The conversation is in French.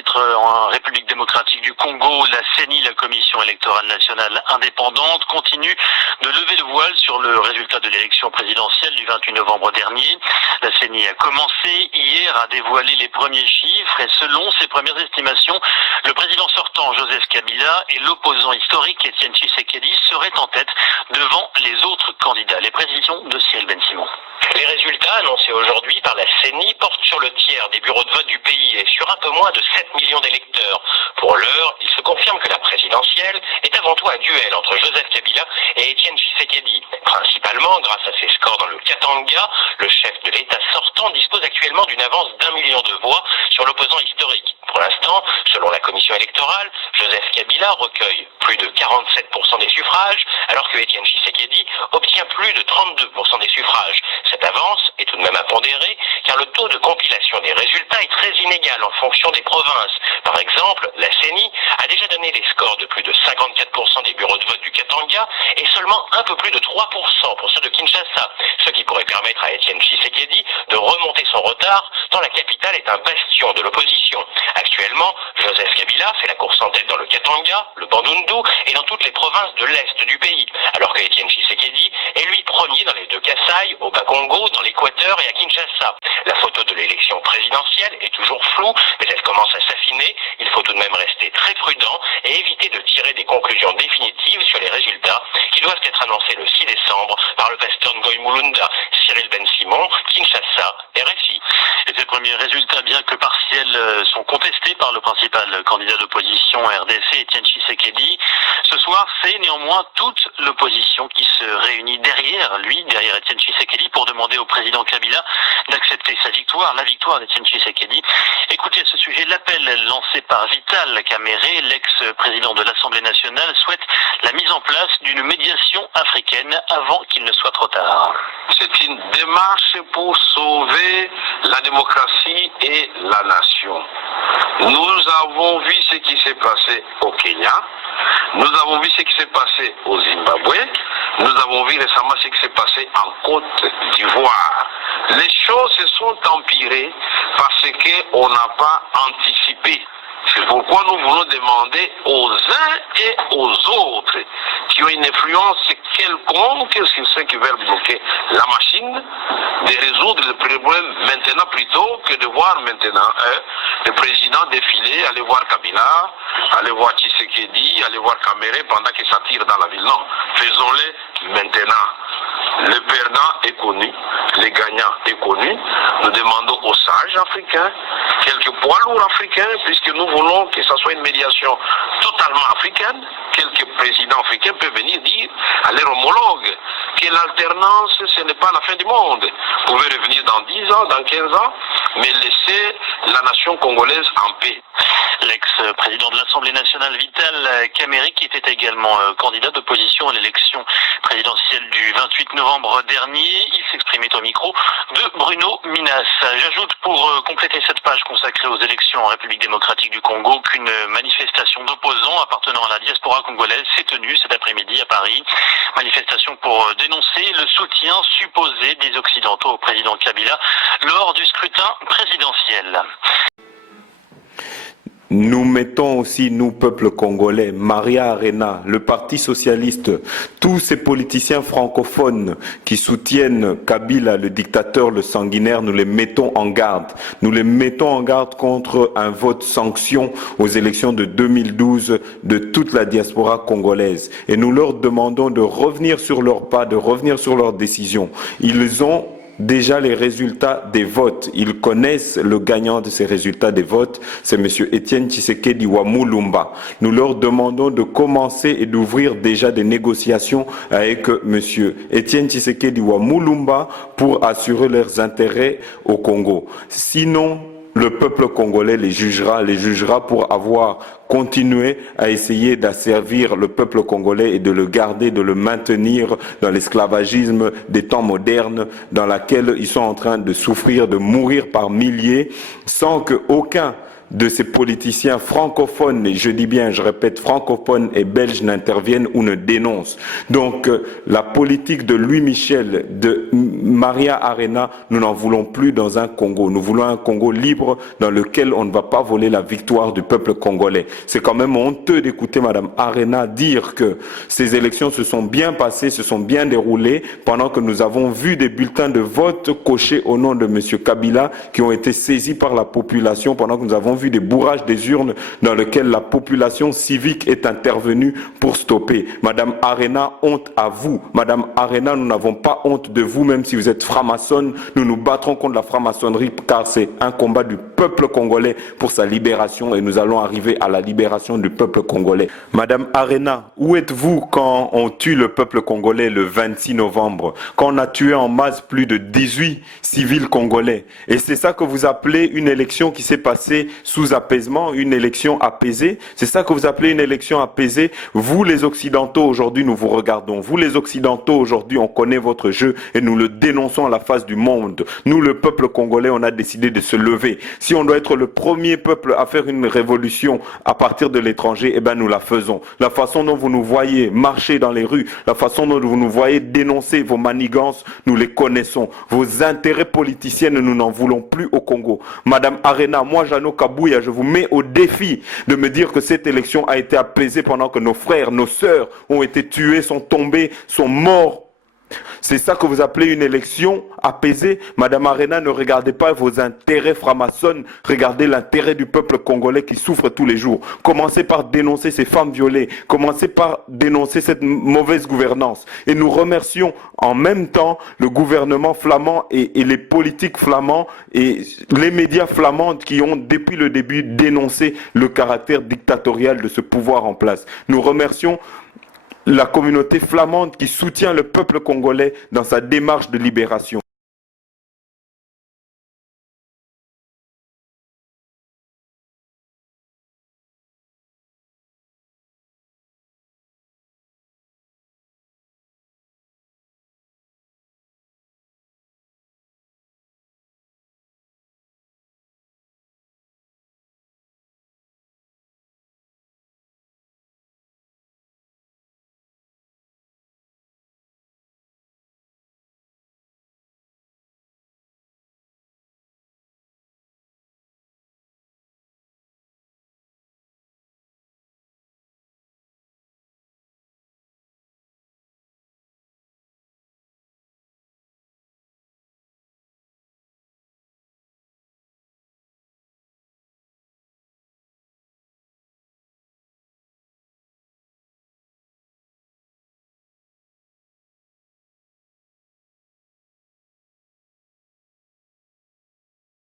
titre en République démocratique du Congo, la CENI, la Commission électorale nationale indépendante, continue de lever le voile sur le résultat de l'élection présidentielle du 28 novembre dernier. La CENI a commencé hier à dévoiler les premiers chiffres et selon ses premières estimations, le président sortant Joseph Kabila et l'opposant historique Étienne Tshisekedi seraient en tête devant les autres candidats. Les précisions de Cyril Ben-Simon. Les résultats annoncés aujourd'hui par la CENI portent sur le tiers des bureaux de vote du pays et sur un peu moins de 7 millions d'électeurs. Pour l'heure, il se confirme que la présidentielle est avant tout un duel entre Joseph Kabila et Étienne Tshisekedi. Principalement grâce à ses scores dans le Katanga, le chef de l'État sortant dispose actuellement d'une avance d'1 million de voix sur l'opposant historique. Pour l'instant, selon la commission électorale, Joseph Kabila recueille plus de 47% des suffrages, alors que Étienne Tshisekedi obtient plus de 32% des suffrages. Cette avance est tout de même à pondérer, car le taux de compilation des résultats est très inégal en fonction des provinces. Par exemple, la CENI a déjà donné des scores de plus de 54% des bureaux de vote du Katanga et seulement un peu plus de 3% pour ceux de Kinshasa, ce qui pourrait permettre à Étienne Tshisekedi de remonter son retard, tant la capitale est un bastion de l'opposition. Actuellement, Joseph Kabila fait la course en tête dans le Katanga, le Bandundu et dans toutes les provinces de l'Est du pays, alors que Étienne Tshisekedi est lui premier dans les deux Kasaï, au Bas-Congo, dans l'Équateur et à Kinshasa. La photo de l'élection présidentielle est toujours floue, mais elle commence à s'affiner. Il faut tout de même rester très prudent et éviter de tirer des conclusions définitives sur les résultats qui doivent être annoncés le 6 décembre par le pasteur Ngoy Mulunda. Cyril Ben-Simon, Kinshasa, RFI. Et ces premiers résultats, bien que partiels, sont contestés par le principal candidat d'opposition RDC, Étienne Tshisekedi. Ce soir, c'est néanmoins toute l'opposition qui se réunit derrière lui, derrière Étienne Tshisekedi, pour demander au président Kabila d'accepter sa victoire, la victoire d'Étienne Tshisekedi. Écoutez à ce sujet l'appel lancé par Vital Kamerhe, l'ex-président de l'Assemblée nationale, souhaite la mise en place d'une médiation africaine avant qu'il ne soit trop tard. C'est une démarche pour sauver la démocratie et la nation. Nous avons vu ce qui s'est passé au Kenya, nous avons vu ce qui s'est passé au Zimbabwe, nous avons vu récemment ce qui s'est passé en Côte d'Ivoire. Les choses se sont empirées parce qu'on n'a pas anticipé. C'est pourquoi nous voulons demander aux uns et aux autres qui ont une influence quelconque sur ceux qui veulent bloquer la machine de résoudre le problème maintenant plutôt que de voir maintenant le président défiler, aller voir Kabila, aller voir Tshisekedi, aller voir Kamerhe pendant qu'il s'attire dans la ville. Non, faisons-le maintenant. Le perdant est connu, le gagnant est connu. Nous demandons aux sages africains, quelques poids lourds africains, puisque nous voulons que ce soit une médiation totalement africaine. Quelques présidents africains peuvent venir dire à leurs homologues que l'alternance, ce n'est pas la fin du monde. Vous pouvez revenir dans 10 ans, dans 15 ans, mais laissez la nation congolaise en paix. L'ex-président de l'Assemblée nationale, Vital Kamerhe, qui était également candidat d'opposition à l'élection présidentielle du 28 novembre dernier, il s'exprimait au micro de Bruno Minas. J'ajoute pour compléter cette page consacrée aux élections en République démocratique du Congo qu'une manifestation d'opposants appartenant à la diaspora congolaise s'est tenue cet après-midi à Paris. Manifestation pour dénoncer le soutien supposé des Occidentaux au président Kabila lors du scrutin présidentiel. Nous mettons aussi, nous, peuple congolais, Maria Arena, le Parti socialiste, tous ces politiciens francophones qui soutiennent Kabila, le dictateur, le sanguinaire, nous les mettons en garde. Nous les mettons en garde contre un vote sanction aux élections de 2012 de toute la diaspora congolaise. Et nous leur demandons de revenir sur leurs pas, de revenir sur leurs décisions. Ils ont déjà les résultats des votes. Ils connaissent le gagnant de ces résultats des votes, c'est M. Étienne Tshisekedi Wamulumba. Nous leur demandons de commencer et d'ouvrir déjà des négociations avec M. Étienne Tshisekedi Wamulumba pour assurer leurs intérêts au Congo. Sinon, le peuple congolais les jugera pour avoir continué à essayer d'asservir le peuple congolais et de le garder, de le maintenir dans l'esclavagisme des temps modernes dans laquelle ils sont en train de souffrir, de mourir par milliers, sans qu'aucun de ces politiciens francophones, et je dis bien, je répète, francophones et belges n'interviennent ou ne dénoncent. Donc la politique de Louis Michel, de Maria Arena, nous n'en voulons plus dans un Congo. Nous voulons un Congo libre dans lequel on ne va pas voler la victoire du peuple congolais. C'est quand même honteux d'écouter Madame Arena dire que ces élections se sont bien passées, se sont bien déroulées, pendant que nous avons vu des bulletins de vote cochés au nom de M. Kabila qui ont été saisis par la population, pendant que nous avons vu des bourrages des urnes dans lesquels la population civique est intervenue pour stopper. Madame Arena, honte à vous. Madame Arena, nous n'avons pas honte de vous, même si vous êtes franc-maçonne. Nous nous battrons contre la franc-maçonnerie car c'est un combat du peuple congolais pour sa libération et nous allons arriver à la libération du peuple congolais. Madame Arena, où êtes-vous quand on tue le peuple congolais le 26 novembre, quand on a tué en masse plus de 18 civils congolais? Et c'est ça que vous appelez une élection qui s'est passée sous apaisement, une élection apaisée? C'est ça que vous appelez une élection apaisée? Vous les Occidentaux, aujourd'hui nous vous regardons. Vous les Occidentaux, aujourd'hui on connaît votre jeu et nous le dénonçons à la face du monde. Nous, le peuple congolais, on a décidé de se lever. Si on doit être le premier peuple à faire une révolution à partir de l'étranger, eh ben nous la faisons. La façon dont vous nous voyez marcher dans les rues, la façon dont vous nous voyez dénoncer vos manigances, nous les connaissons. Vos intérêts politiciens, nous n'en voulons plus au Congo. Madame Arena, moi, Jeannot Kabouya, je vous mets au défi de me dire que cette élection a été apaisée pendant que nos frères, nos sœurs ont été tués, sont tombés, sont morts. C'est ça que vous appelez une élection apaisée? Madame Arena, ne regardez pas vos intérêts francs-maçons, regardez l'intérêt du peuple congolais qui souffre tous les jours. Commencez par dénoncer ces femmes violées, commencez par dénoncer cette mauvaise gouvernance. Et nous remercions en même temps le gouvernement flamand et les politiques flamands et les médias flamands qui ont depuis le début dénoncé le caractère dictatorial de ce pouvoir en place. Nous remercions la communauté flamande qui soutient le peuple congolais dans sa démarche de libération.